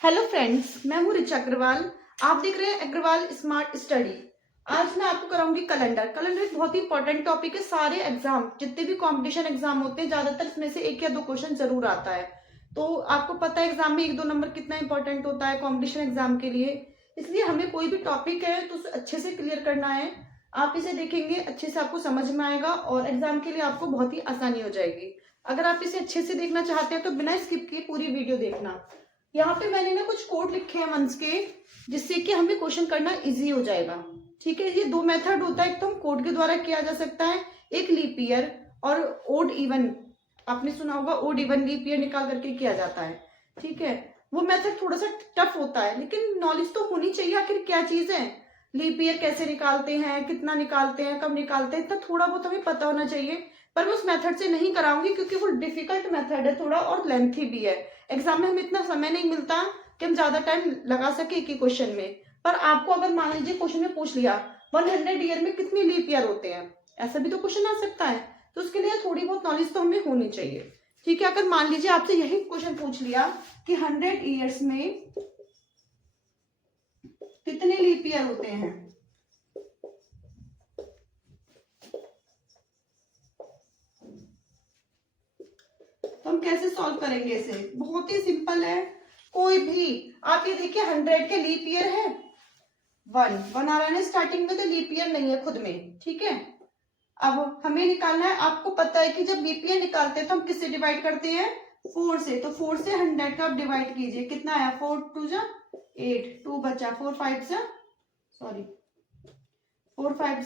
Hello friends, मैं हूँ रिचा अग्रवाल। आप देख रहे हैं अग्रवाल स्मार्ट स्टडी। आज मैं आपको कराऊंगी कैलेंडर। कैलेंडर एक बहुत ही इंपॉर्टेंट टॉपिक है। सारे एग्जाम, जितने भी कंपटीशन एग्जाम होते हैं, ज्यादातर इसमें से एक या दो क्वेश्चन जरूर आता है। तो आपको पता है एग्जाम में एक दो नंबर कितना इंपॉर्टेंट होता है कंपटीशन एग्जाम के लिए। इसलिए हमें कोई भी टॉपिक है तो उसे अच्छे से क्लियर करना है। आप इसे देखेंगे अच्छे से, आपको समझ में आएगा और एग्जाम के लिए आपको बहुत ही आसानी हो जाएगी। अगर आप इसे अच्छे से देखना चाहते हैं तो बिना स्किप किए पूरी वीडियो देखना। यहाँ पे मैंने ना कुछ कोड लिखे हैं मंथ्स के, जिससे कि हमें क्वेश्चन करना इजी हो जाएगा। ठीक है, ये दो मेथड होता है, एक तो हम कोड के द्वारा किया जा सकता है, एक लीप ईयर और ओड इवन। आपने सुना होगा ओड इवन लीप ईयर निकाल करके किया जाता है। ठीक है, वो मेथड थोड़ा सा टफ होता है, लेकिन नॉलेज तो होनी चाहिए आखिर क्या चीज है, लीप ईयर कैसे निकालते हैं, कितना निकालते हैं, कब निकालते हैं, इतना थोड़ा बहुत हमें पता होना चाहिए। पर मैं उस मेथड से नहीं कराऊंगी क्योंकि वो डिफिकल्ट मेथड है थोड़ा, और लेंथी भी है। एग्जाम में हमें इतना समय नहीं मिलता कि हम ज्यादा टाइम लगा सके एक ही क्वेश्चन में। पर आपको अगर मान लीजिए क्वेश्चन में पूछ लिया 100 ईयर में कितने लीप ईयर होते हैं, ऐसा भी तो क्वेश्चन आ सकता है। तो उसके लिए थोड़ी बहुत नॉलेज तो हमें होनी चाहिए। ठीक है, अगर मान लीजिए आपसे यही क्वेश्चन पूछ लिया कि 100 ईयर्स में कितने लीप ईयर होते हैं, तो हम कैसे सॉल्व करेंगे इसे। बहुत ही सिंपल है। कोई भी, आप ये देखिए 100 के लीप ईयर है, वन आ रहा है स्टार्टिंग में, तो लीप ईयर नहीं है खुद में। ठीक है, अब हमें निकालना है। आपको पता है कि जब लीप ईयर निकालते हैं तो हम किससे डिवाइड करते हैं, 4 से। तो 4 से 100 का आप डिवाइड कीजिए, कितना आया, 4 2 जा 8, 2 बचा, 4 5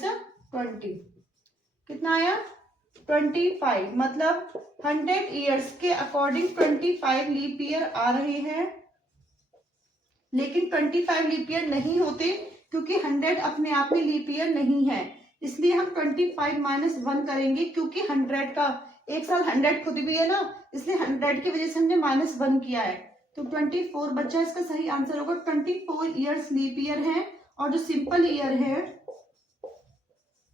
जा 20, कितना आया 25। मतलब 100 ईयर्स के अकॉर्डिंग 25 लीप ईयर आ रहे हैं। लेकिन 25 लीप ईयर नहीं होते क्योंकि 100 अपने आप में लीप ईयर नहीं है। इसलिए हम 25 माइनस 1 करेंगे, क्योंकि 100 का एक साल 100 खुद भी है ना, इसलिए 100 की वजह से हमने -1 किया है। तो 24 बच्चा इसका सही आंसर होगा। 24 ईयर्स लीप ईयर है। और जो सिंपल ईयर है,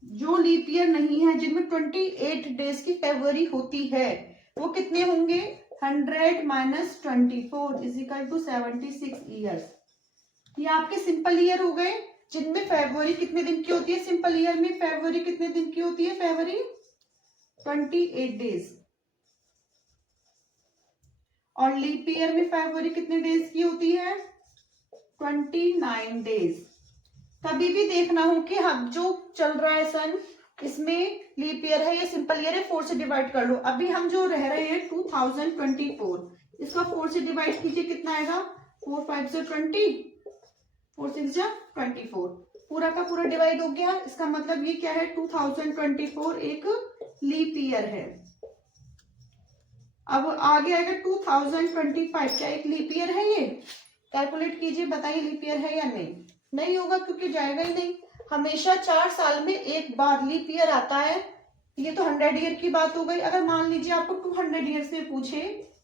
जो लीप ईयर नहीं है, जिनमें 28 डेज की फेब्रुवरी होती है, वो कितने होंगे, 100 माइनस 24 इजिकल टू 76 ईयर्स। ये आपके सिंपल ईयर हो गए, जिनमें फेब्रुवरी कितने दिन की होती है, सिंपल ईयर में फेब्रुवरी कितने दिन की होती है, फेब्रुवरी 28 डेज। और लीप ईयर में फेब्रुवरी कितने डेज की होती है, 29 डेज। कभी भी देखना हो कि हम जो चल रहा है सन, इसमें लीप ईयर है या सिंपल ईयर है, 4 से डिवाइड कर लो। अभी हम जो रह रहे हैं 2024, इसका 4 से डिवाइड कीजिए, कितना आएगा, 4 5 से 20, 4 6 जा 24, पूरा का पूरा डिवाइड हो गया। इसका मतलब ये क्या है, 2024 एक लीप ईयर है। अब आगे आएगा 2025, क्या एक लीप ईयर है ये, कैलकुलेट कीजिए, बताइए लीप ईयर है या नहीं। नहीं होगा क्योंकि जाएगा ही नहीं। हमेशा 4 साल में एक बार लीप ईयर आता है। ये तो 100 ईयर की बात हो गई। अगर मान लीजिए आपको 200 ईयर से पूछे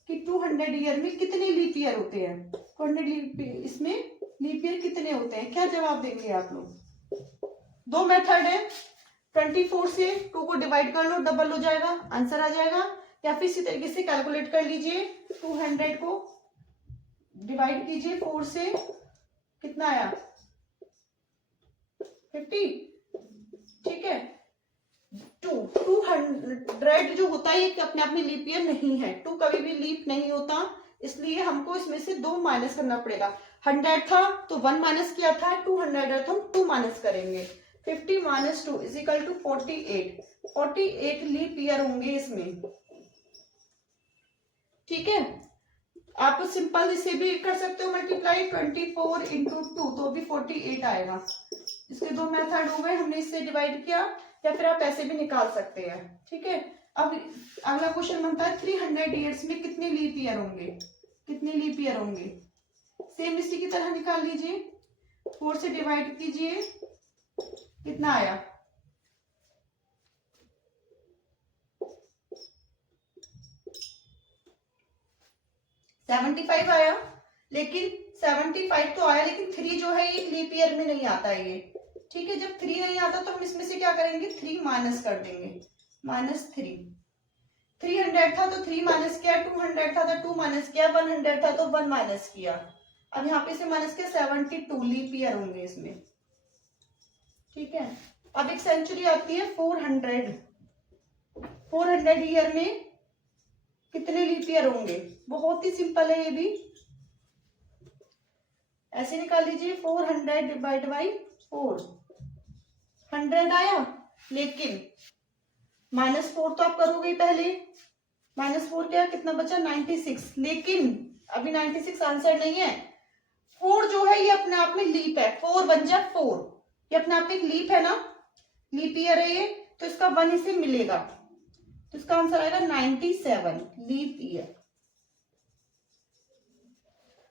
कि 200 ईयर में कितने लीप ईयर होते हैं, 200 इसमें लीप ईयर कितने होते हैं, क्या जवाब देंगे आप लोग। दो मेथड है, 24 से 2 को डिवाइड कर लो, डबल हो जाएगा, आंसर आ जाएगा। या फिर इसी तरीके से कैलकुलेट कर लीजिए, 200 को डिवाइड कीजिए 4 से, कितना आया 50। ठीक है, 200 जो होता है ये अपने आप में लीप ईयर नहीं है, 2 कभी भी लीप नहीं होता। इसलिए हमको इसमें से 2 माइनस करना पड़ेगा। 100 था तो 1 माइनस किया था, 200 है तो हम 2 माइनस करेंगे। 50 minus 2 is equal to 48 leap year होंगे इसमें। ठीक है, आप सिंपल इसे भी कर सकते हो मल्टीप्लाई, 24 इंटू 2 तो भी 48 आएगा। इसके दो मेथड हो गए, हमने इससे डिवाइड किया, या फिर आप ऐसे भी निकाल सकते हैं। ठीक है, अब अगला क्वेश्चन बनता है 300 ईयर्स में कितने लीप ईयर होंगे, कितने लीप ईयर होंगे। सेम इसी की तरह निकाल लीजिए, 4 से डिवाइड कीजिए, कितना आया, 75 आया। लेकिन 75 तो आया, लेकिन 3 जो है ये लीप ईयर में नहीं आता है ये। ठीक है, जब 3 नहीं आता तो हम इसमें से क्या करेंगे, 3 माइनस कर देंगे, -3। 300 था तो 3 माइनस किया, 200 था तो 2 माइनस किया, 100 था तो 1 माइनस किया। अब यहाँ पे से माइनस के 72 लीप ईयर होंगे इसमें, ठीक है। अब एक सेंचुरी आती है 400 ईयर में कितने लीप ईयर होंगे? बहुत ही सिंपल है ये भी, ऐसे निकाल लीजिए 400 डिवाइड बाई 4, 100 आया, लेकिन -4 तो आप करोगे ही पहले, -4 क्या कितना बचा 96, लेकिन अभी 96 आंसर नहीं है। 4 जो है ये अपने आप में लीप है, 4 बन जाए 4, ये अपने आप में एक लीप है ना, लीप ईयर है ये, तो इसका 1 इसे मिलेगा, तो इसका आंसर आएगा 97 लीप ईयर।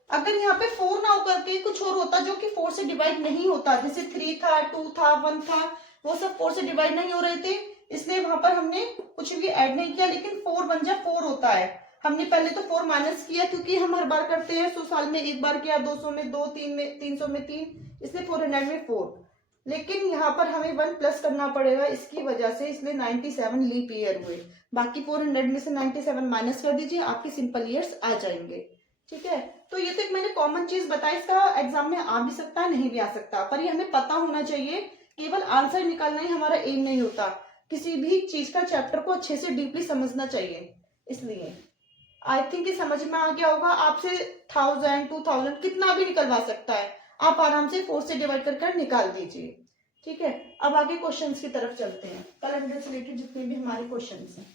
अगर यहाँ पे 4 ना होकर के कुछ और होता जो कि 4 से डिवाइड नहीं होता, जैसे 3 था, 2 था, 1 था, वो सब 4 से डिवाइड नहीं हो रहे थे, इसलिए वहां पर हमने कुछ भी ऐड नहीं किया, लेकिन 4 बन जा 4 होता है। हमने पहले तो 4 माइनस किया, क्योंकि हम हर बार करते हैं, 100 साल में एक बार किया, 200 में 2, 3 में 300 में 3, इसलिए 400 में 4, लेकिन यहाँ पर हमें 1 प्लस करना पड़ेगा इसकी वजह से, इसलिए 97 लीप ईयर हुए। बाकी 400 में से 97 माइनस कर दीजिए, आपके सिंपल ईयर्स आ जाएंगे, ठीक है। तो ये तो एक मैंने कॉमन चीज बताई, इसका एग्जाम में आ भी सकता है, नहीं भी आ सकता, पर ये हमें पता होना चाहिए। केवल आंसर निकालना ही हमारा एम नहीं होता, किसी भी चीज का चैप्टर को अच्छे से डीपली समझना चाहिए। इसलिए आई थिंक ये समझ में आ गया होगा। आपसे 1000 2000 कितना भी निकलवा सकता है, आप आराम से 4 से डिवाइड कर निकाल दीजिए, ठीक है। अब आगे क्वेश्चंस की तरफ चलते हैं, कैलेंडर से रिलेटेड जितने भी हमारे क्वेश्चंस हैं।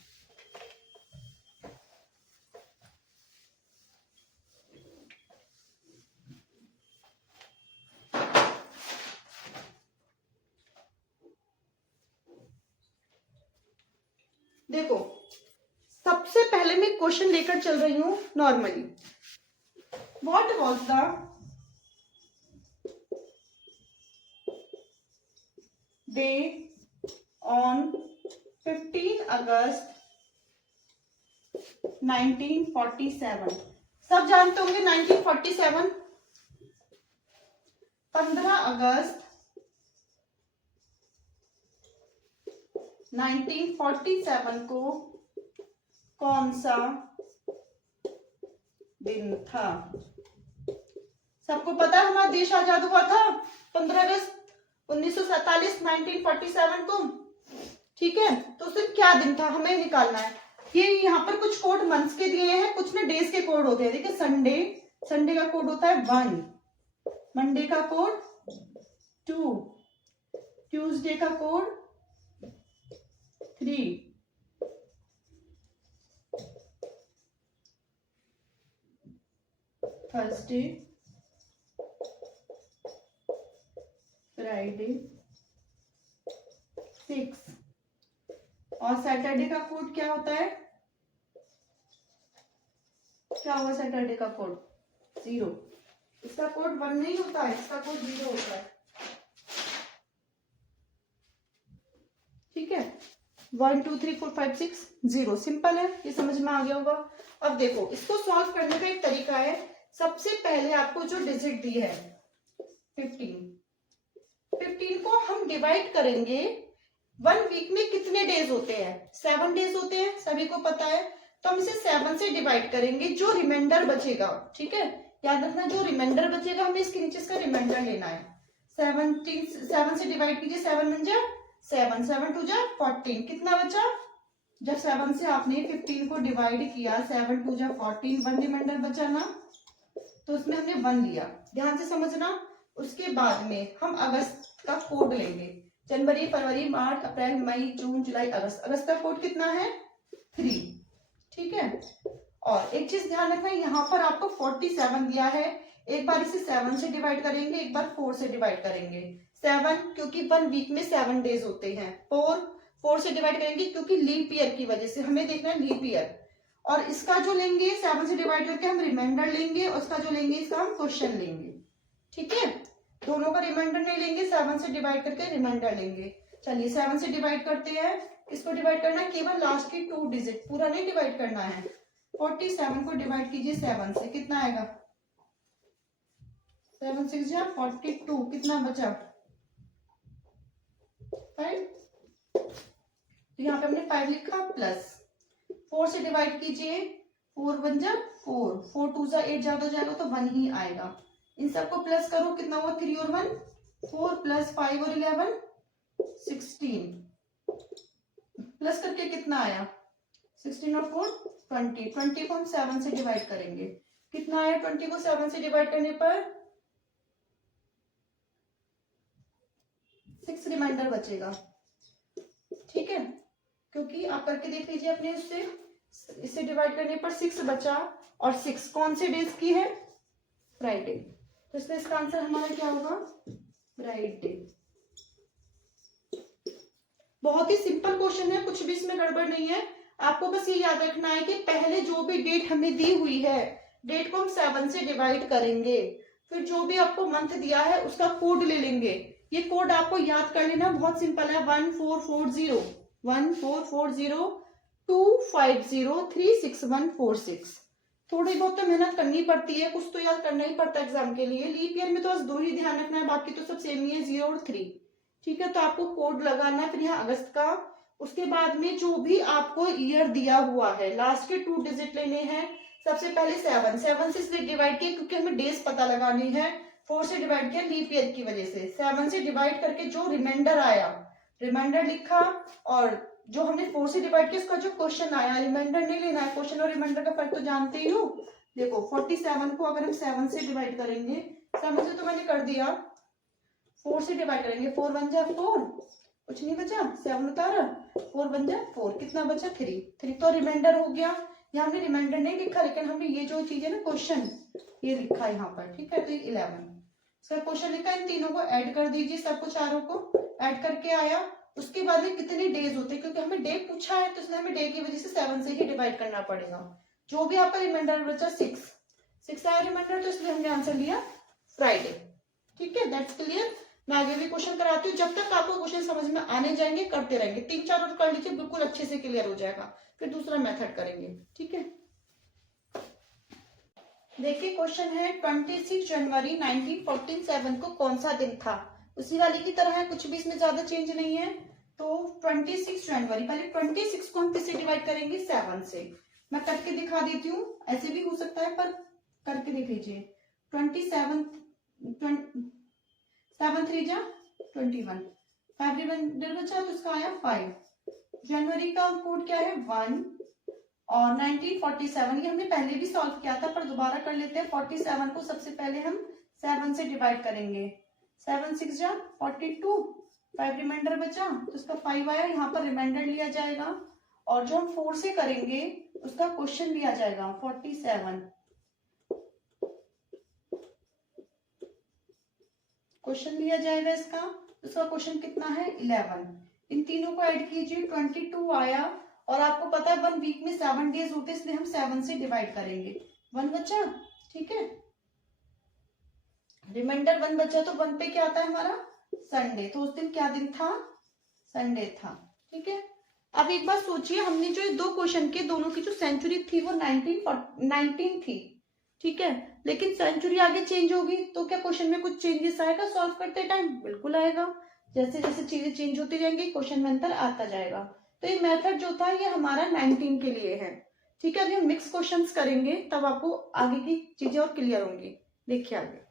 देखो, सबसे पहले मैं क्वेश्चन लेकर चल रही हूं normally. What was the day on 15 अगस्त 1947? सब जानते होंगे 1947, 15 अगस्त 1947 को कौन सा दिन था? सबको पता है हमारा देश आजाद हुआ था 15 अगस्त 1947 1947 को, ठीक है। तो उस दिन क्या दिन था हमें निकालना है। ये यहाँ पर कुछ कोड मंथ्स के दिए हैं, कुछ में डेज के कोड होते हैं। देखिए संडे का कोड होता है 1, मंडे का कोड 2, ट्यूसडे का कोड 3, थर्सडे, फ्राइडे 6, और सैटरडे का कोड क्या होता है? क्या होगा सैटरडे का कोड? 0। इसका कोड 1 नहीं होता है, इसका कोड 0 होता है, ठीक है। 1 2 3 4 5 6 0, सिंपल है, ये समझ में आ गया होगा। अब देखो, इसको सॉल्व करने का एक तरीका है। सबसे पहले आपको जो डिजिट दी है 15 को हम डिवाइड करेंगे। 1 वीक में कितने डेज होते हैं? 7 डेज होते हैं, सभी को पता है। तो हम इसे 7 से डिवाइड करेंगे, जो रिमाइंडर बचेगा, ठीक है, याद रखना, जो रिमाइंडर बचेगा हमें इसके नीचे इसका रिमाइंडर लेना है। 7 से डिवाइड कीजिए, 7 बन जाए 7, 7 2 जा 14, कितना बचा? जब 7 से आपने 15 को डिवाइड किया, 7 2 जा 14, 1 रिमाइंडर बचा ना, तो उसमें हमने 1 लिया, ध्यान से समझना। उसके बाद में हम अगस्त का कोड लेंगे, जनवरी, फरवरी, मार्च, अप्रैल, मई, जून, जुलाई, अगस्त। अगस्त का कोड कितना है? 3, ठीक है। और एक चीज ध्यान रखना, यहाँ पर आपको 47 दिया है। एक बार इसे 7 से डिवाइड करेंगे, एक बार 4 से डिवाइड करेंगे। 7 क्योंकि 1 वीक में 7 डेज होते हैं। 4 से डिवाइड करेंगे क्योंकि लीप ईयर की वजह से, हमें देखना है लीप ईयर। और इसका जो लेंगे 7 से डिवाइड करके हम रिमाइंडर लेंगे, और इसका जो लेंगे इसका हम क्वेश्चन लेंगे, ठीक है। दोनों का रिमाइंडर नहीं लेंगे, 7 से डिवाइड करके रिमाइंडर लेंगे। चलिए 7 से डिवाइड करते हैं। इसको डिवाइड करना है केवल लास्ट की 2 डिजिट, पूरा नहीं डिवाइड करना है। 47 को डिवाइड कीजिए 7 से, कितना आएगा? 7 6 जा 42, कितना बचा? 5। तो यहाँ पे हमने 5 लिखा, प्लस 4 से डिवाइड कीजिए, 4 1 जा 4, 4 2 जा 8, ज्यादा हो जाएगा तो 1 ही आएगा। इन सबको प्लस करो, कितना हुआ 3 और 1 4 प्लस 5 और 11 16 प्लस करके कितना आया 16 और 4 20 20 को हम 7 से डिवाइड करेंगे, कितना आया 20 को 7 से डिवाइड करने पर 6 रिमाइंडर बचेगा। ठीक है, क्योंकि आप करके देख लीजिए अपने उससे, इसे डिवाइड करने पर 6 बचा और 6 कौन से डेज की है फ्राइडे, तो इसलिए इसका आंसर हमारा क्या होगा फ्राइडे। बहुत ही सिंपल क्वेश्चन है, कुछ भी इसमें गड़बड़ नहीं है। आपको बस ये याद रखना है कि पहले जो भी डेट हमें दी हुई है, डेट को हम 7 से डिवाइड करेंगे, फिर जो भी आपको मंथ दिया है उसका कोड ले लेंगे। ये कोड आपको याद कर लेना, बहुत सिंपल है, 1440 25036 थोड़ी बहुत तो मेहनत करनी पड़ती है, कुछ तो याद करना ही पड़ता है एग्जाम के लिए। लीप ईयर में तो बस 2 ही ध्यान रखना है, बाकी तो सब सेम ही है 0 और 3। ठीक है, तो आपको कोड लगाना है, फिर यहाँ अगस्त का, उसके बाद में जो भी आपको ईयर दिया हुआ है लास्ट के 2 डिजिट लेने हैं। सबसे पहले 7 से इसलिए डिवाइड किया क्योंकि हमें डेज पता लगानी है, 4 से डिवाइड किया लीप ईयर की वजह से, 7 से डिवाइड करके जो रिमाइंडर आया रिमाइंडर लिखा, और जो हमने 4 से डिवाइड किया उसका जो क्वेश्चन आया, रिमाइंडर नहीं लेना है, क्वेश्चन और रिमाइंडर का फर्क तो जानते ही हो। देखो 47 को अगर हम 7 से डिवाइड करेंगे, 7 से तो मैंने कर दिया, 4 से डिवाइड करेंगे, 4 1 जा 4, कुछ नहीं बचा, 7 उतारा, 4 1 जा 4, कितना बचा 3 तो रिमाइंडर हो गया। यहाँ हमने रिमाइंडर नहीं लिखा, लेकिन हमने ये जो चीज है ना क्वेश्चन ये लिखा यहाँ पर। ठीक है, तो 11 सर क्वेश्चन लिखा, इन तीनों को ऐड कर दीजिए, सबको चारों को ऐड करके आया। उसके बाद में कितने डेज होते हैं, क्योंकि हमें डे पूछा है तो इसलिए हमें डे की वजह से 7 से ही डिवाइड करना पड़ेगा। जो भी आपका रिमाइंडर बचा 6 आया रिमाइंडर, तो इसलिए हमने आंसर लिया फ्राइडे। ठीक है, दैट्स क्लियर। मैं आगे भी क्वेश्चन कराती हूँ, जब तक आपको क्वेश्चन समझ में आने जाएंगे करते रहेंगे, 3-4 और कर लीजिए, बिल्कुल अच्छे से क्लियर हो जाएगा, फिर दूसरा मेथड करेंगे। ठीक है, देखिए क्वेश्चन है 26 जनवरी 1947 को कौन सा दिन था। उसी वाली की तरह है, कुछ भी इसमें ज्यादा चेंज नहीं है। तो 26 जनवरी, पहले 26 को हम किससे डिवाइड करेंगे 7 से। मैं करके दिखा देती हूँ, ऐसे भी हो सकता है पर करके देख लीजिए। 27 7 3 जा 21, 5 रिमाइंडर बचा तो उसका आया 5। जनवरी का कोड क्या है 1, और 1947 ये हमने पहले भी सॉल्व किया था पर दोबारा कर लेते हैं। 47 को सबसे पहले हम 7 से डिवाइड करेंगे, 7 6 जा 42, 5 रिमाइंडर बचा तो उसका 5 आया, यहाँ पर रिमाइंडर लिया जाएगा, और जो हम 4 से करेंगे उसका क्वेश्चन लिया जाएगा 47, क्वेश्चन लिया जाएगा इसका, उसका क्वेश्चन कितना है 11। इन तीनों को ऐड कीजिए, 22 आया, और आपको पता है 1 वीक में 7 डेज होते हैं, इसलिए हम 7 से डिवाइड करेंगे, 1 बचा। ठीक है, रिमाइंडर 1 बचा, तो 1 पे क्या आता है हमारा संडे, तो उस दिन क्या दिन था संडे था। ठीक है, अब एक बात सोचिए, हमने जो ये 2 क्वेश्चन के दोनों की जो सेंचुरी थी वो 19 थी। ठीक है, लेकिन सेंचुरी आगे चेंज होगी तो क्या क्वेश्चन में कुछ चेंजेस आएगा सॉल्व करते टाइम, बिल्कुल आएगा। जैसे जैसे चीजें चेंज होती जाएंगी क्वेश्चन में अंतर आता जाएगा। तो ये मेथड जो था ये हमारा 19 के लिए है। ठीक है, अभी हम मिक्स क्वेश्चंस करेंगे तब आपको आगे की चीजें और क्लियर होंगी। देखिए आगे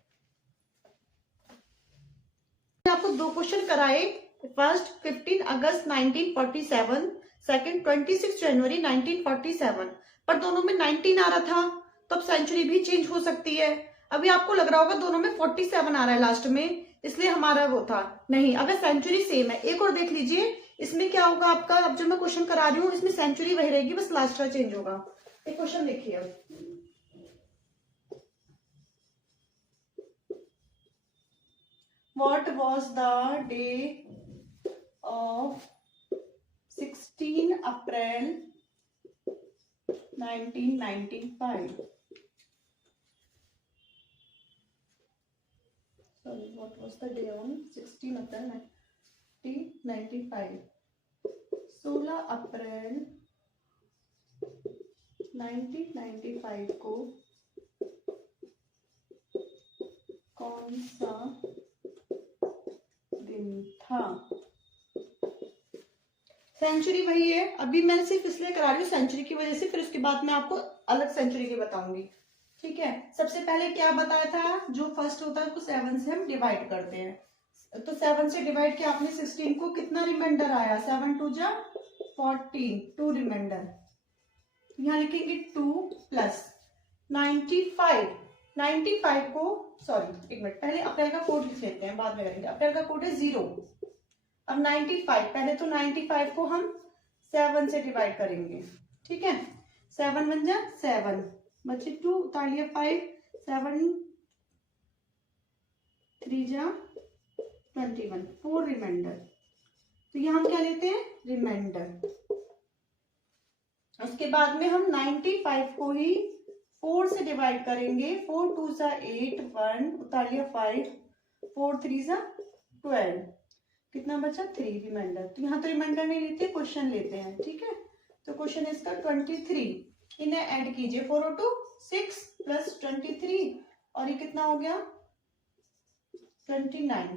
आपको 2 क्वेश्चन कराए, फर्स्ट 15 अगस्त 1947, सेकंड 26 जनवरी 1947, पर दोनों में 19 आ रहा था, तो अब सेंचुरी भी चेंज हो सकती है। अभी आपको लग रहा होगा दोनों में 47 आ रहा है लास्ट में, इसलिए हमारा वो था नहीं, अगर सेंचुरी सेम है। एक और देख लीजिए, इसमें क्या होगा आपका, अब जो मैं क्वेश्चन करा रही हूँ इसमें सेंचुरी वही रहेगी, बस लास्ट का चेंज होगा। एक क्वेश्चन देखिए, what was the day of 16 April 1995? Sorry, what was the day on 16 April 1995? 16 अप्रैल 1995 को कौन सा दिन था? सेंचुरी वही है, अभी मैंने सिर्फ इसलिए करा रही हूँ सेंचुरी की वजह से, फिर उसके बाद मैं आपको अलग सेंचुरी की बताऊंगी। ठीक है, सबसे पहले क्या बताया था, जो फर्स्ट होता है उसको 7 से हम डिवाइड करते हैं। तो 7 से डिवाइड किया आपने 16 को, कितना रिमाइंडर आया, 7 2 जा 14, 2 रिमाइंडर। यहाँ लिखेंगे 2 प्लस 95, 95 को, सॉरी एक मिनट, पहले अप्रैल का कोड लिख लेते हैं, बाद में करेंगे। अप्रैल का कोड है 0। अब 95, पहले तो 95 को हम 7 से डिवाइड करेंगे, ठीक है। 7 1 जा 7, बच्चे 2 उतार लिया 5, 7 3 जा 21, 4 रिमाइंडर। तो यहाँ हम क्या लेते हैं, रिमाइंडर। उसके बाद में हम 95 को ही 4 से डिवाइड करेंगे। 4 2 जा 8, 1 उतार लिया 5, 4 3 जा 12, कितना बचा 3 रिमाइंडर। तो यहाँ तो रिमाइंडर नहीं लेते, क्वेश्चन लेते हैं, ठीक है। तो क्वेश्चन इसका 23, इन्हें ऐड कीजिए, 4 और 2 6 प्लस 23, और ये कितना हो गया 29।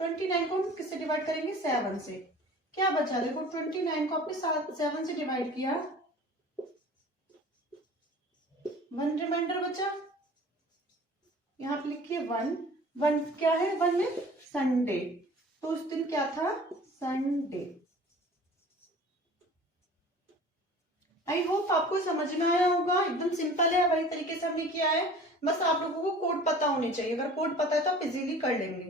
29 को हम किससे डिवाइड करेंगे, 7 से। क्या बचा, देखो 29 को आपने 7 से डिवाइड किया, 1 रिमाइंडर बचा। यहाँ पे लिखिए 1, 1 क्या है, 1 में संडे, तो उस दिन क्या था, संडे। आई होप आपको समझ में आया होगा, एकदम सिंपल है, वही तरीके से हमने किया है। बस आप लोगों को कोड पता होने चाहिए, अगर कोड पता है तो आप इजीली कर लेंगे,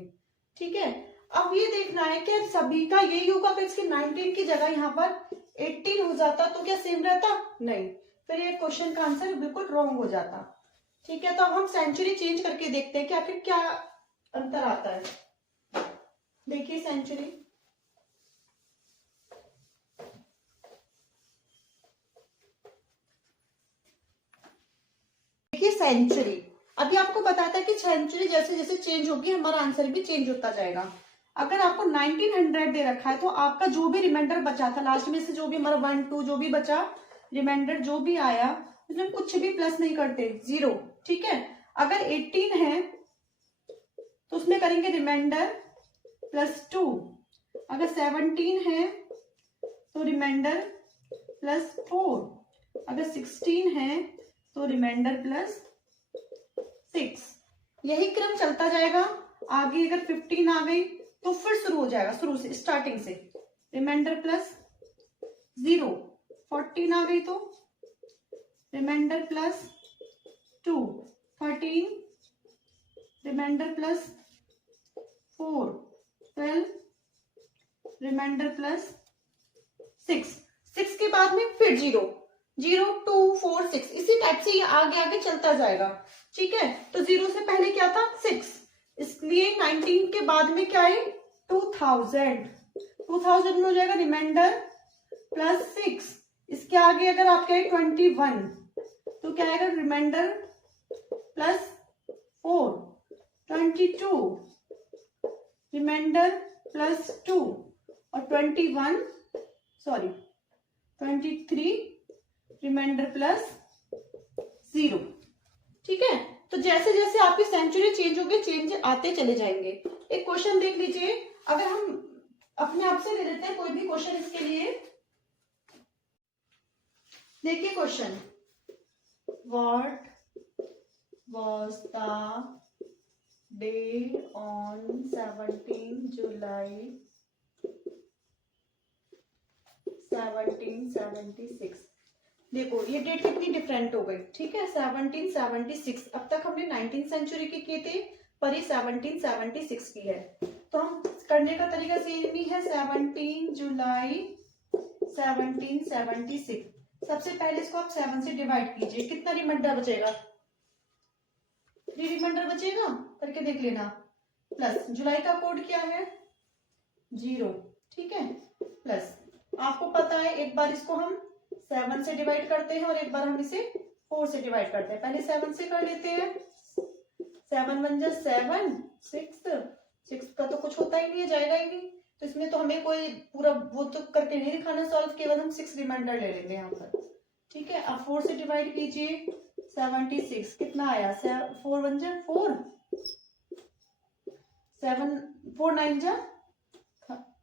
ठीक है। अब ये देखना है कि सभी का यही होगा, अगर इसके 19 की जगह यहाँ पर 18 हो जाता तो क्या सेम रहता, नहीं, फिर ये क्वेश्चन का आंसर बिल्कुल रॉन्ग हो जाता, ठीक है। तो अब हम सेंचुरी चेंज करके देखते हैं कि आखिर क्या अंतर आता है। देखिए सेंचुरी, देखिए सेंचुरी, अभी आपको बताता है कि सेंचुरी जैसे जैसे चेंज होगी हमारा आंसर भी चेंज होता जाएगा। अगर आपको 1900 दे रखा है तो आपका जो भी रिमाइंडर बचा था लास्ट में से, जो भी हमारा 1 2 जो भी बचा रिमाइंडर जो भी आया, उसमें कुछ भी प्लस नहीं करते, 0, ठीक है। अगर 18 है तो उसमें करेंगे रिमाइंडर प्लस 2, अगर 17 है तो रिमाइंडर प्लस 4, अगर 16 है तो रिमाइंडर प्लस 6, यही क्रम चलता जाएगा। आगे अगर 15 आ गई तो फिर शुरू हो जाएगा, शुरू से स्टार्टिंग से, रिमाइंडर प्लस 0, 14 आ गई तो remainder plus 2, 13 remainder plus 4, 12 remainder plus 6, 6 के बाद में फिर 0 0 2 4 6, इसी टाइप से ये आगे आगे चलता जाएगा, ठीक है। तो 0 से पहले क्या था 6, इसलिए 19 के बाद में क्या है 2000, 2000 में हो जाएगा रिमाइंडर प्लस 6, इसके आगे अगर आप क्या है 21 तो क्या आएगा रिमाइंडर प्लस 4, 22 रिमाइंडर प्लस 2, और 23 रिमाइंडर प्लस 0, ठीक है। तो जैसे जैसे आपकी सेंचुरी चेंज होगी, चेंज आते चले जाएंगे। एक क्वेश्चन देख लीजिए, अगर हम अपने आप से ले लेते हैं कोई भी क्वेश्चन इसके लिए, देखिए question, what was the day on 17 जुलाई 1776। देखो ये डेट कितनी डिफरेंट हो गई, ठीक है, 1776। अब तक हमने 19th सेंचुरी की किए थे, पर ये 1776 की है। तो हम करने का तरीका सेम ही है, 17 जुलाई 1776। सबसे पहले इसको आप 7 से डिवाइड कीजिए, कितना रिमाइंडर बचेगा, 3 रिमाइंडर बचेगा, करके देख लेना। प्लस जुलाई का कोड क्या है 0, ठीक है, प्लस आपको पता है एक बार इसको हम 7 से डिवाइड करते हैं और एक बार हम इसे 4 से डिवाइड करते हैं। पहले 7 से कर लेते हैं, 7 1 जा 7, 6 का तो कुछ होता ही नहीं है, जाएगा ही नहीं, तो इसमें तो हमें कोई पूरा वो तो करके नहीं दिखाना सॉल्व, केवल हम 6 रिमाइंडर ले लेंगे यहाँ पर, ठीक है। अब 4 से डिवाइड कीजिए, 76 कितना आया, 4 1 जा 4, 7 4 9 जा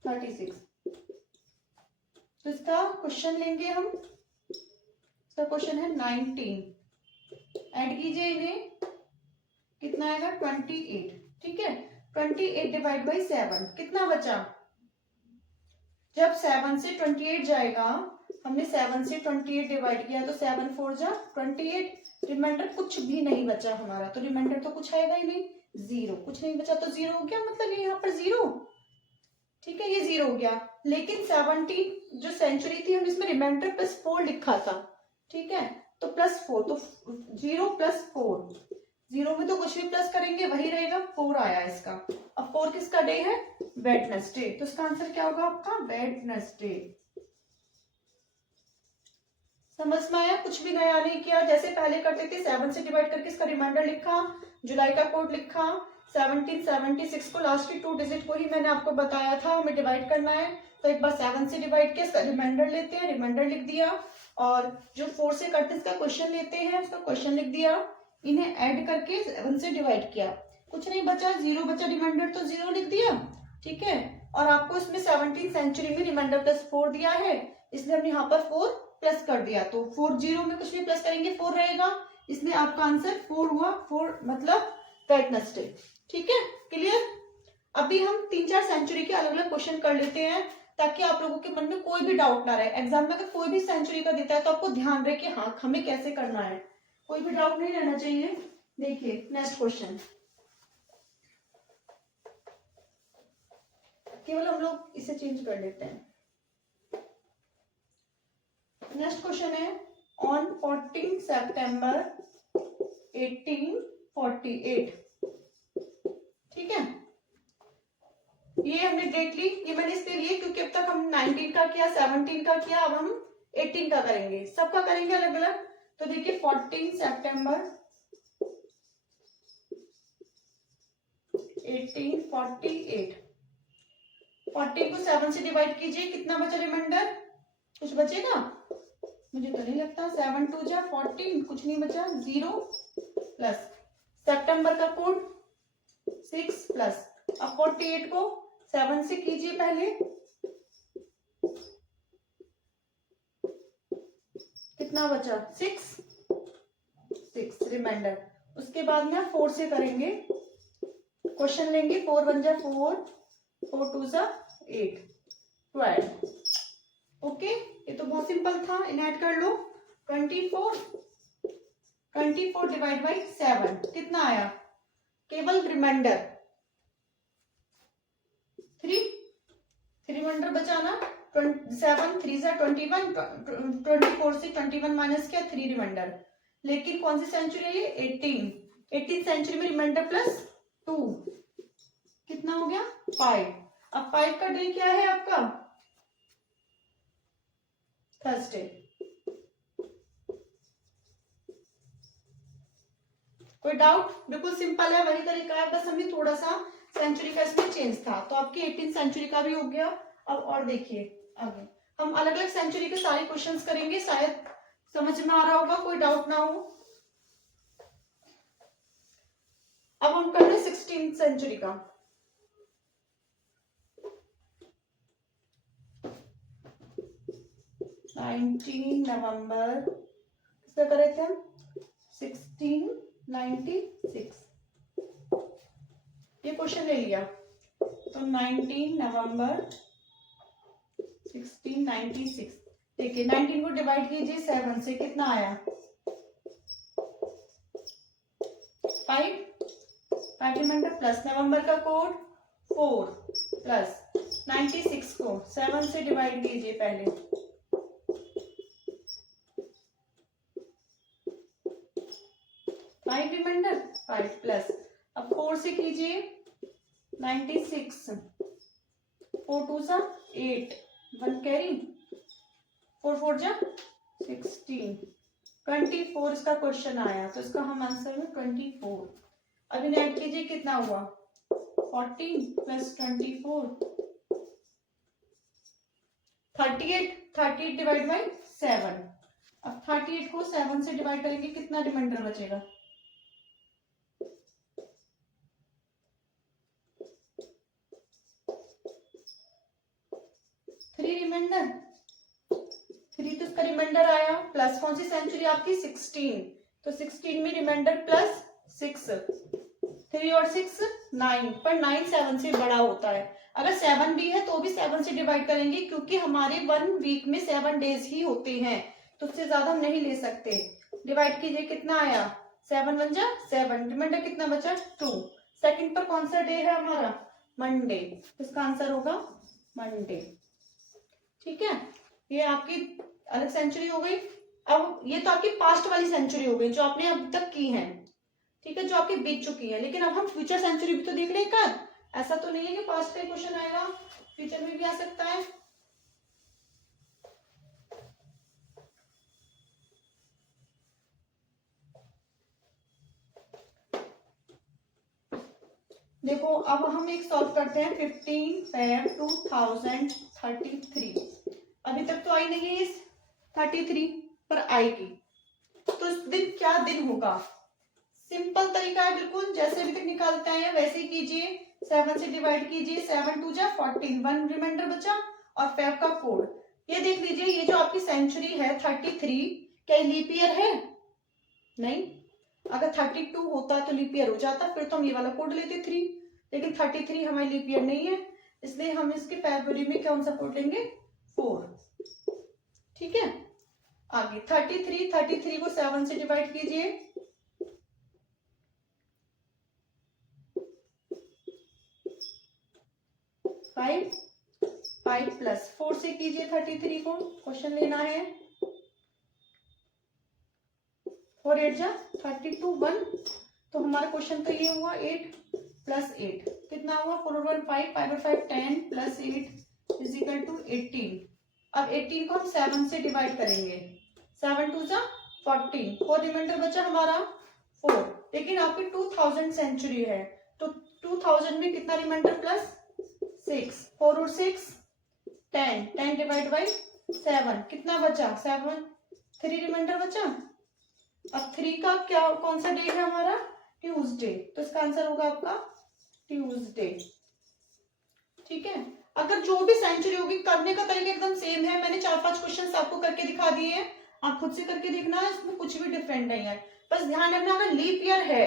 36। तो इसका क्वेश्चन लेंगे हम, इसका क्वेश्चन है 19, ऐड कीजिए इन्हें, कितना आएगा 28। ठीक है, 28 डिवाइड बाई 7 कितना बचा? जब 7 से 28 जाएगा, हमने 7 से 28 डिवाइड किया तो 7 4 जा 28, रिमाइंडर कुछ भी नहीं बचा हमारा, तो रिमाइंडर तो कुछ आएगा ही नहीं, जीरो, कुछ नहीं बचा तो जीरो हो गया, मतलब ये यहाँ पर जीरो। ठीक है, ये जीरो हो गया। लेकिन 17 जो सेंचुरी थी, हम इसमें रिमाइंडर प्लस 4 लिखा था। ठीक है, तो प्लस 4, तो 0 प्लस 4, जीरो में तो कुछ भी प्लस करेंगे वही रहेगा, 4 आया इसका। अब 4 किसका डे है? वेडनेसडे, तो इसका आंसर क्या होगा आपका? वेडनेसडे। समझ में आया? कुछ भी नया नहीं किया, जैसे पहले करते थे 7 से डिवाइड करके इसका रिमाइंडर लिखा, जुलाई का कोड लिखा, 1776 को लास्ट की 2 डिजिट को ही मैंने आपको बताया था हमें डिवाइड करना है, तो एक बार 7 से डिवाइड किया, इसका रिमाइंडर लेते हैं, रिमाइंडर लिख दिया, और जो 4 से करते हैं इसका क्वेश्चन लेते हैं, उसका क्वेश्चन लिख दिया, इन्हें ऐड करके 7 से डिवाइड किया, कुछ नहीं बचा, जीरो बचा, रिमाइंडर तो जीरो लिख दिया। ठीक है, और आपको इसमें 17 सेंचुरी में रिमाइंडर प्लस 4 दिया है, इसलिए हमने यहाँ पर 4 प्लस कर दिया, तो 4 जीरो में कुछ भी प्लस करेंगे 4 रहेगा, इसलिए आपका आंसर 4 हुआ, 4 मतलब वेडनेसडे। ठीक है, क्लियर? अभी हम 3-4 सेंचुरी के अलग अलग क्वेश्चन कर लेते हैं, ताकि आप लोगों के मन में कोई भी डाउट ना रहे। एग्जाम में अगर कोई भी सेंचुरी का देता है तो आपको ध्यान रहे कि हाँ हमें कैसे करना है, कोई भी डाउट नहीं रहना चाहिए। देखिए नेक्स्ट क्वेश्चन, केवल हम लोग इसे चेंज कर लेते हैं। नेक्स्ट क्वेश्चन है, ऑन 14 सितंबर 1848। ठीक है, ये हमने डेट ली, ये मैंने इसलिए लिए क्योंकि अब तक हम 19 का किया, 17 का किया, अब हम 18 का करेंगे, सबका करेंगे अलग अलग। तो देखिए 14 सितंबर 1848, 14 को 7 से डिवाइड कीजिए, कितना बचा रिमाइंडर? कुछ बचेगा? मुझे तो नहीं लगता। 7 2 जा 14, कुछ नहीं बचा, जीरो, प्लस सितंबर का कोड 6 प्लस, अब 48 को 7 से कीजिए पहले, कितना बचा? 6 रिमाइंडर, उसके बाद में 4 से करेंगे, क्वेश्चन लेंगे, 4 1 जा 4, 4 2 जा 8, 12। ओके, ये तो बहुत सिंपल था, इन्हें ऐड कर लो। 24 डिवाइड बाई 7 कितना आया? केवल रिमाइंडर 3 रिमाइंडर बचाना, 7 3 जा 21, 24 से 21 माइनस किया, 3 रिमाइंडर। लेकिन कौन सी सेंचुरी है ये? 18 सेंचुरी में रिमाइंडर प्लस 2 कितना हो गया? 5। अब 5 का डे क्या है आपका? थर्सडे। कोई डाउट? बिल्कुल सिंपल है, वही तरीका है, बस हमें थोड़ा सा सेंचुरी का इसमें चेंज था, तो आपकी 18 सेंचुरी का भी हो गया। अब और देखिए, आगे हम अलग अलग सेंचुरी के सारे क्वेश्चंस करेंगे, शायद समझ में आ रहा होगा, कोई डाउट ना हो। अब हम कर रहे हैं 16th सेंचुरी का। 19 नवंबर किसका करे थे हम? 1696, ये क्वेश्चन ले लिया, तो 19 नवंबर 1696। देखिए 19 को डिवाइड कीजिए 7 से, कितना आया? 5 रिमाइंडर प्लस नवंबर का कोड 4 प्लस 96 को 7 से डिवाइड कीजिए पहले, 5 रिमाइंडर 5 प्लस, अब 4 से कीजिए 96, 4 2 जा 8, 1 कैरी, 4 4 जा 16, 24 इसका क्वेश्चन आया, तो इसका हम आंसर में 24। अब इन्हें ऐड कीजिए, कितना हुआ? 14 प्लस 24, 38 डिवाइड बाई 7। अब 38 को 7 से डिवाइड करेंगे, कितना रिमाइंडर बचेगा? 3 रिमाइंडर, 3 तो इसका रिमाइंडर आया, प्लस कौन सी सेंचुरी आपकी? 16, तो 16 में रिमाइंडर प्लस 6, 3 और 6 9, पर 9 7 से बड़ा होता है। अगर 7 भी है तो भी 7 से डिवाइड करेंगे, क्योंकि हमारे 1 वीक में 7 डेज ही होते हैं, तो उससे ज्यादा हम नहीं ले सकते। डिवाइड कीजिए, कितना आया, 7 1 जा 7, रिमाइंडर कितना बचा 2। सेकंड पर कौन सा डे है हमारा, मंडे, इसका आंसर होगा मंडे। ठीक है, ये आपकी अलग सेंचुरी हो गई। अब ये तो आपकी पास्ट वाली सेंचुरी हो गई जो आपने अब तक की है, ठीक है, जो आपकी बीत चुकी है। लेकिन अब हम फ्यूचर सेंचुरी भी तो देख लें कर, ऐसा तो नहीं है कि पास्ट का क्वेश्चन आएगा, फ्यूचर में भी आ सकता है। देखो अब हम एक सॉल्व करते हैं 15 Feb 2033। अभी तक तो आई नहीं है इस 33 पर आएगी, तो इस दिन क्या दिन होगा। सिंपल तरीका है बिल्कुल, जैसे अभी तक निकालते हैं वैसे ही कीजिए। 7 से डिवाइड कीजिए, 7 2 जा 14, 1 रिमाइंडर बचा और फेब का कोड। ये देख लीजिए, ये जो आपकी सेंचुरी है 33, क्या लीप ईयर है, नहीं। अगर 32 होता तो लीप ईयर हो जाता, फिर तो हम ये वाला कोड लेते 3, लेकिन 33 हमारी लीप ईयर नहीं है, इसलिए हम इसके फरवरी में कौन सा कोड लेंगे, 4। ठीक है, आगे 33 को 7 से डिवाइड कीजिए, 5 प्लस 4 से कीजिए 33 को, क्वेश्चन लेना है। 4 8 जा 32 1, तो हमारा क्वेश्चन तो ये हुआ 8 प्लस 8 कितना हुआ, 4 और 1 5, 5 और 5 10 प्लस 8 इज इक्वल टू 18। अब 18 को हम 7 से डिवाइड करेंगे, 7 2 जा 14, 4 रिमाइंडर बचा हमारा 4। लेकिन आपकी 2000 सेंचुरी है, तो 2000 में कितना रिमाइंडर प्लस 6, 4 और 6 10, 10 डिवाइड बाई 7 कितना बचा 7, 3 रिमाइंडर बचा। अब 3 का क्या कौन सा डे है हमारा, ट्यूसडे, तो इसका आंसर होगा आपका ट्यूसडे। ठीक है, अगर जो भी सेंचुरी होगी, करने का तरीका एकदम सेम है, मैंने 4-5 क्वेश्चन आपको करके दिखा दिए हैं, आप खुद से करके देखना है, इसमें कुछ भी डिफरेंट नहीं है। बस ध्यान रखना अगर लीप ईयर है,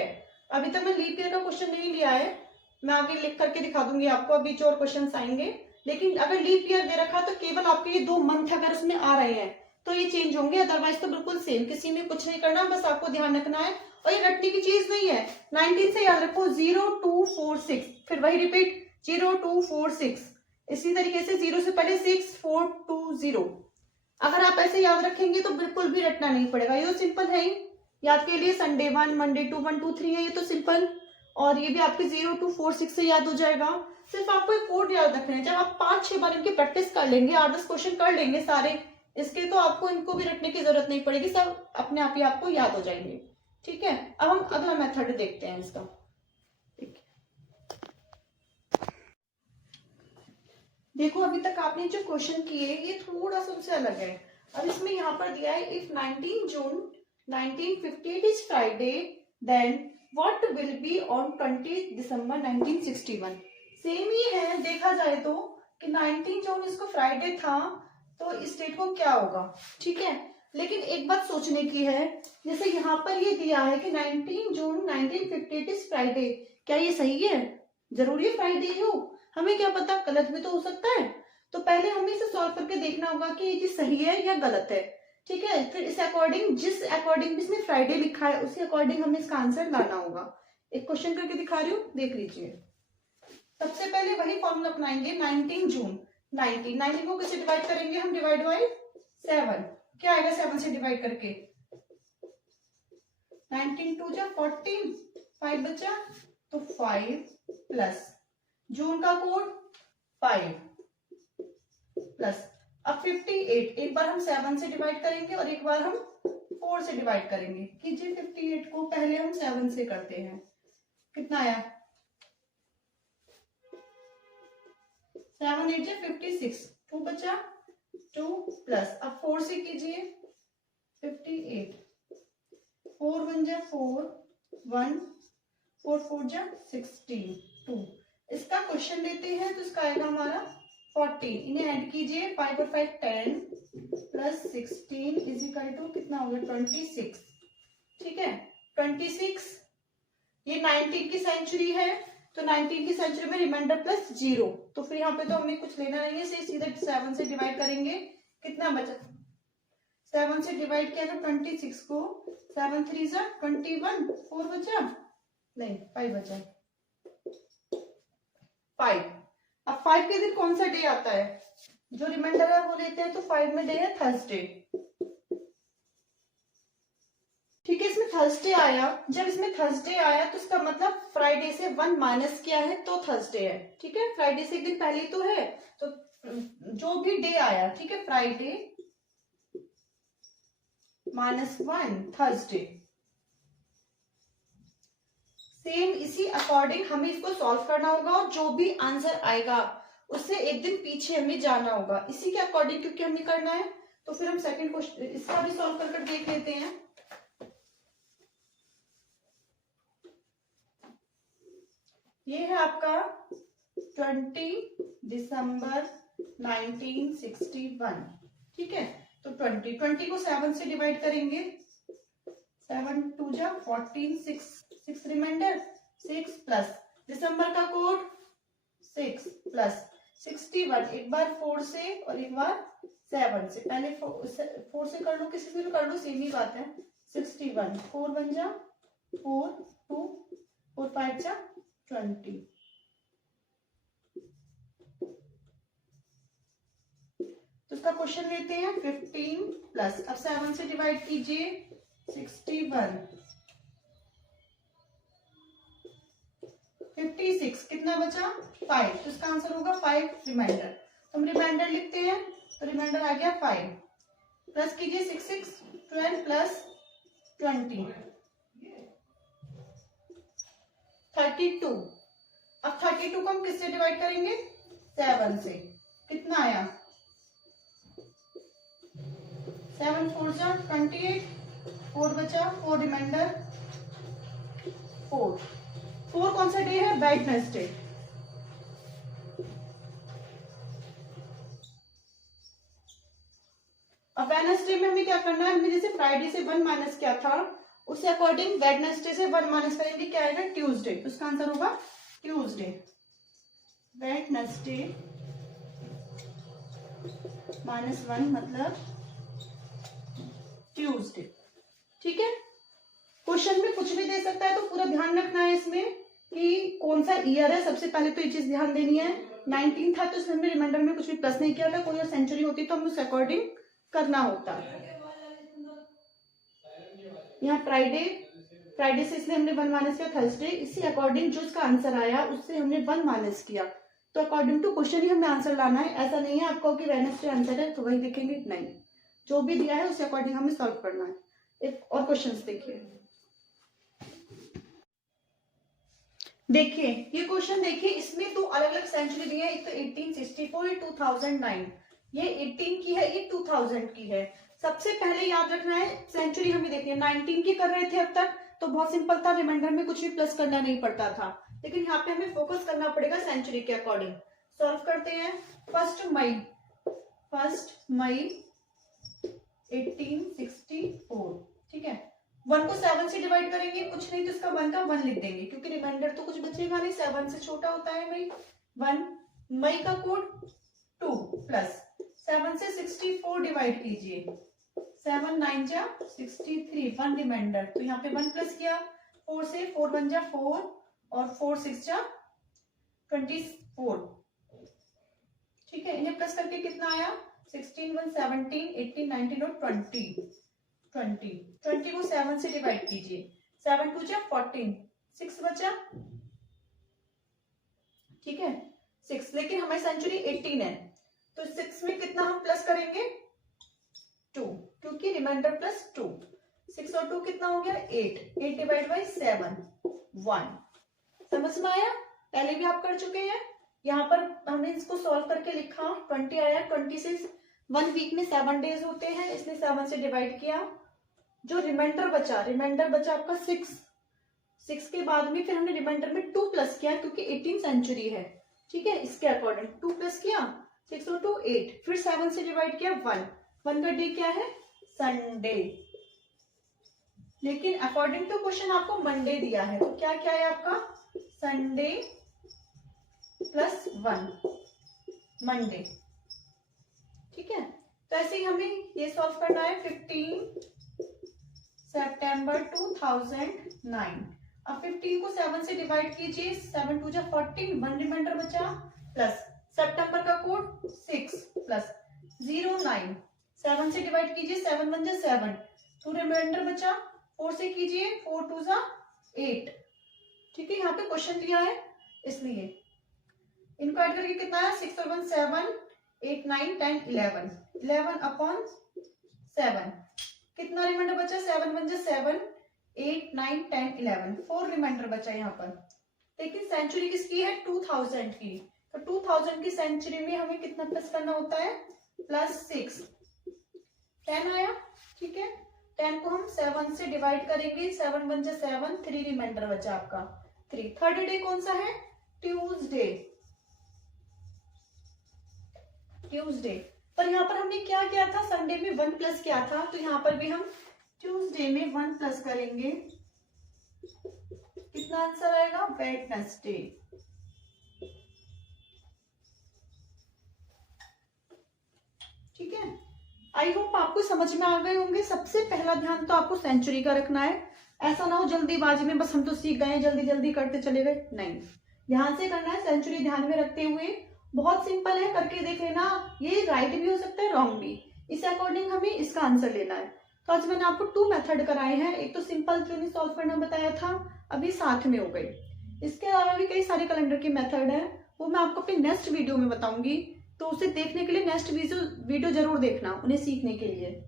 अभी तक मैं लीप ईयर का क्वेश्चन नहीं लिया है, मैं आगे लिख करके दिखा दूंगी आपको, अभी जो और क्वेश्चन आएंगे। लेकिन अगर लीप ईयर दे रखा तो केवल आपके ये 2 मंथ अगर उसमें आ रहे हैं तो ये चेंज होंगे, अदरवाइज तो बिल्कुल सेम, किसी में कुछ नहीं करना, बस आपको ध्यान रखना है। और ये रटने की चीज नहीं है, 19 से याद रखो 0246, फिर वही रिपीट 0246, इसी तरीके से 0 से पहले 6420। अगर आप ऐसे याद रखेंगे तो बिल्कुल भी रटना नहीं पड़ेगा, ये तो सिंपल है ही याद के लिए। संडे 1, मंडे 2, 1 2 3 है, ये तो सिंपल, और ये भी आपके 0246 से याद हो जाएगा। सिर्फ आपको एक कोड याद रखना है, जब आप 5-6 बार इनकी प्रैक्टिस कर लेंगे, 8-10 क्वेश्चन कर लेंगे सारे इसके, तो आपको इनको भी रटने की जरूरत नहीं पड़ेगी, सब अपने आप ही आपको याद हो जाएंगे। ठीक है, अब हम अगला मेथड देखते हैं इसका। देखो अभी तक आपने जो क्वेश्चन किए ये थोड़ा सा उनसे अलग है। अब इसमें यहाँ पर दिया है, if 19 June 1958 is Friday, then what will be on 20 December 1961। Same ही है, देखा जाए तो कि 19 जून इसको फ्राइडे था, तो इस डेट को क्या होगा। ठीक है, लेकिन एक बात सोचने की है, जैसे यहाँ पर ये दिया है कि 19 जून 1958 इज फ्राइडे, क्या ये सही है, जरूरी है फ्राइडे ही हो, हमें क्या पता, गलत भी तो हो सकता है। तो पहले हमें इसे सॉल्व करके देखना होगा कि ये चीज सही है या गलत है। ठीक है, फिर इस अकॉर्डिंग, जिस अकॉर्डिंग इसमें फ्राइडे लिखा है उसी अकॉर्डिंग हमें इसका आंसर लाना होगा। एक क्वेश्चन करके दिखा रही हूँ, देख लीजिए। सबसे पहले वही फॉर्मूला अपनाएंगे, 19 जून 19 को कैसे डिवाइड करेंगे हम, डिवाइड बाई 7, क्या आएगा 7 से डिवाइड करके, 19 2 जा 14, 5 बचा तो 5 प्लस जून का कोड 5 प्लस, अब 58, एक बार हम 7 से डिवाइड करेंगे और एक बार हम 4 से डिवाइड करेंगे। कीजिए 58 को पहले हम 7 से करते हैं, कितना आया 7 8 जा 56, 2 बचा 2 प्लस, अब 4 से कीजिए 58, 4 1 जा 4 1, 4 4 जा 16 2। इसका क्वेश्चन लेते हैं तो इसका आएगा हमारा 40, इन्हें ऐड कीजिए, 5 और 5 10 प्लस 16 इज इक्वल टू कितना होगा 26। ठीक है। 26 ये 19 की सेंचुरी है, तो 19 की सेंचुरी में रिमाइंडर प्लस 0, तो फिर यहाँ पे तो हमें कुछ लेना नहीं है, सीधे 7 से डिवाइड करेंगे, कितना बचा, 7 से डिवाइड किया था 26 को, 7 3 जा 21, 4 बचा नहीं 5 बचा, 5। अब 5 के दिन कौन सा डे आता है, जो रिमाइंडर है वो लेते हैं, तो 5 में डे है थर्सडे, ठीक है। इसमें थर्सडे आया, जब इसमें थर्सडे आया तो इसका मतलब फ्राइडे से 1 माइनस किया है तो थर्सडे है, ठीक है। फ्राइडे से एक दिन पहले तो है, तो जो भी डे आया, ठीक है, फ्राइडे -1 थर्सडे, सेम इसी अकॉर्डिंग हमें इसको सॉल्व करना होगा, और जो भी आंसर आएगा उससे एक दिन पीछे हमें जाना होगा, इसी के अकॉर्डिंग क्योंकि हमें करना है। तो फिर हम सेकंड क्वेश्चन इसका भी सॉल्व कर देख लेते हैं। ये है आपका 20 दिसंबर 1961, ठीक है। तो 20 को 7 से डिवाइड करेंगे, 7 2 जा 14, 6 रिमाइंडर 6 प्लस दिसंबर का कोड 6 प्लस 61, एक बार 4 से और एक बार 7 से, पहले 4 से कर लो, किसी से भी कर लो, सेम ही बात है। 61 4 1 जा 4 2 4 5 जा 20, तो इसका क्वेश्चन लेते हैं 15 प्लस, अब 7 से डिवाइड कीजिए 61, 56, कितना बचा 5, तो इसका आंसर होगा 5 रिमाइंडर। तो हम रिमाइंडर लिखते हैं, तो रिमाइंडर आ गया 5, प्लस कीजिए 6 6 12 प्लस 20 32। अब 32 को हम किससे डिवाइड करेंगे, 7 से, कितना आया 7 4 जा 28, 4 बचा 4 रिमाइंडर 4 कौन सा डे है, वेडनेसडे। अब वेडनेसडे में हमें क्या करना है, हमने जैसे फ्राइडे से 1 माइनस किया था उससे अकॉर्डिंग वेडनेसडे से 1 माइनस करेंगे, क्या आएगा ट्यूसडे, तो उसका आंसर होगा ट्यूसडे। वेडनेसडे -1 मतलब ट्यूसडे, ठीक है। क्वेश्चन में कुछ भी दे सकता है, तो पूरा ध्यान रखना है इसमें कि कौन सा ईयर है, सबसे पहले तो ये चीज ध्यान देनी है। 19 था तो इसमें हमने रिमाइंडर में कुछ भी प्लस नहीं किया था, कोई और सेंचुरी होती तो हमें उस अकॉर्डिंग करना होता। यहाँ फ्राइडे से इसलिए हमने 1 माइनस किया थर्सडे, इसी अकॉर्डिंग जो इसका आंसर आया उससे हमने 1 माइनस किया, तो अकॉर्डिंग टू क्वेश्चन ही हमें आंसर लाना है। ऐसा नहीं है आपको कि वेडनेसडे आंसर है तो वही लिखेंगे, नहीं, जो भी दिया है उसके अकॉर्डिंग हमें सॉल्व करना है। एक और क्वेश्चन देखिए, ये क्वेश्चन देखिए, इसमें तो अलग अलग सेंचुरी दी है, एक तो 1864, 2009, ये 18 की है, ये 2000 की है। सबसे पहले याद रखना है सेंचुरी हमें देखनी है, 19 की कर रहे थे अब तक तो बहुत सिंपल था, रिमाइंडर में कुछ भी प्लस करना नहीं पड़ता था, लेकिन यहाँ पे हमें फोकस करना पड़ेगा सेंचुरी के अकॉर्डिंग। सॉल्व करते हैं। 1 मई 1864, ठीक है। 1 को 7 से डिवाइड करेंगे, कुछ नहीं तो इसका 1 का 1 लिख देंगे, क्योंकि रिमाइंडर तो कुछ बचेगा नहीं, 7 से छोटा होता है मई। 1 मई का कोड 2 प्लस 7 से 64 डिवाइड कीजिए, 7 9 जा 63, 1 रिमाइंडर, तो यहाँ पे 1 प्लस किया 4 से, 4 1 जा 4 और 4 6 जा 24, ठीक है। इन्हें प्लस करके कितना आया 16 1 17 18 19 और 20 को 7 से डिवाइड कीजिए, 7 2 जा 14, 6 बचा, ठीक है 6, लेकिन हमारी सेंचुरी 18 है तो 6 में कितना हम प्लस करेंगे 2, क्योंकि रिमाइंडर प्लस 2, 6 और 2 कितना हो गया 8 डिवाइड बाई 7 1। समझ में आया, पहले भी आप कर चुके हैं। यहाँ पर हमने इसको सॉल्व करके लिखा 20 आया, 20 से 1 वीक में 7 डेज होते हैं, इसने 7 से डिवाइड किया, जो रिमाइंडर बचा आपका 6 के बाद में फिर हमने रिमाइंडर में 2 प्लस किया क्योंकि 18 सेंचुरी है, ठीक है। इसके अकॉर्डिंग 2 प्लस किया, 6 और 2 8, फिर 7 से डिवाइड किया 1 का डे क्या है संडे, लेकिन अकॉर्डिंग टू क्वेश्चन आपको मंडे दिया है, तो क्या क्या है आपका, संडे +1 मंडे। ठीक है, तो ऐसे ही हमें ये सॉल्व करना है। 15 सितंबर 2009। अब 15 को 7 से डिवाइड कीजिए, 7 2 जा 14, 1 रिमाइंडर बचा, प्लस सितंबर का कोड 6 प्लस 09, 7 से डिवाइड कीजिए, 7 1 जा 7, 2 रिमाइंडर बचा, 4 से कीजिए, 4 2 जा 8। ठीक है, यहाँ पे क्वेश्चन दिया है इसलिए इनको ऐड करके कितना है, 6 और 1 7, 8 9 10 11, 11 अपॉन 7, कितना रिमाइंडर बचा, 7 1 जा 7, 8 9 10 11, 4 रिमाइंडर बचा यहाँ पर। लेकिन सेंचुरी किसकी है, 2000 की, तो 2000 की सेंचुरी में हमें कितना प्लस करना होता है, +6, 10 आया। ठीक है, 10 को हम 7 से डिवाइड करेंगे, 7 1 जा 7, 3 रिमाइंडर बचा आपका 3। थर्ड डे कौन सा है, ट्यूसडे, ट्यूसडे। पर यहाँ पर हमने क्या किया था, संडे में 1 प्लस किया था, तो यहाँ पर भी हम ट्यूसडे में 1 प्लस करेंगे, कितना आंसर आएगा, वेडनेसडे। ठीक है, आई होप आपको समझ में आ गए होंगे। सबसे पहला ध्यान तो आपको सेंचुरी का रखना है, ऐसा ना हो जल्दीबाजी में बस हम तो सीख गए, जल्दी जल्दी करते चले गए, नहीं, ध्यान से करना है, सेंचुरी ध्यान में रखते हुए। बहुत सिंपल है, करके देख लेना, ये राइट भी हो सकता है, रॉन्ग भी, इस अकॉर्डिंग हमें इसका आंसर लेना है। तो आज मैंने आपको 2 मेथड कराए हैं, एक तो सिंपल ट्यूनिंग सॉल्व करना बताया था, अभी साथ में हो गई। इसके अलावा भी कई सारे कैलेंडर के मेथड हैं, वो मैं आपको अपने नेक्स्ट वीडियो में बताऊंगी, तो उसे देखने के लिए नेक्स्ट वीडियो जरूर देखना, उन्हें सीखने के लिए।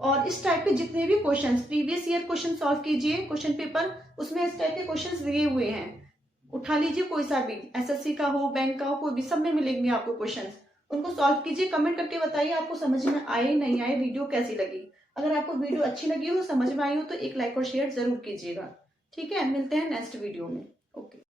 और इस टाइप के जितने भी questions, previous year question solve कीजिए, क्वेश्चन पेपर, उसमें इस टाइप के क्वेश्चंस दिए हुए हैं, उठा लीजिए, कोई सा भी, एसएससी का हो, बैंक का हो, कोई भी, सब में मिलेंगे आपको क्वेश्चंस, उनको सॉल्व कीजिए, कमेंट करके बताइए आपको समझ में आए नहीं आए, वीडियो कैसी लगी। अगर आपको वीडियो अच्छी लगी हो, समझ में आई हो, तो एक लाइक और शेयर जरूर कीजिएगा। ठीक है, मिलते हैं नेक्स्ट वीडियो में। ओके।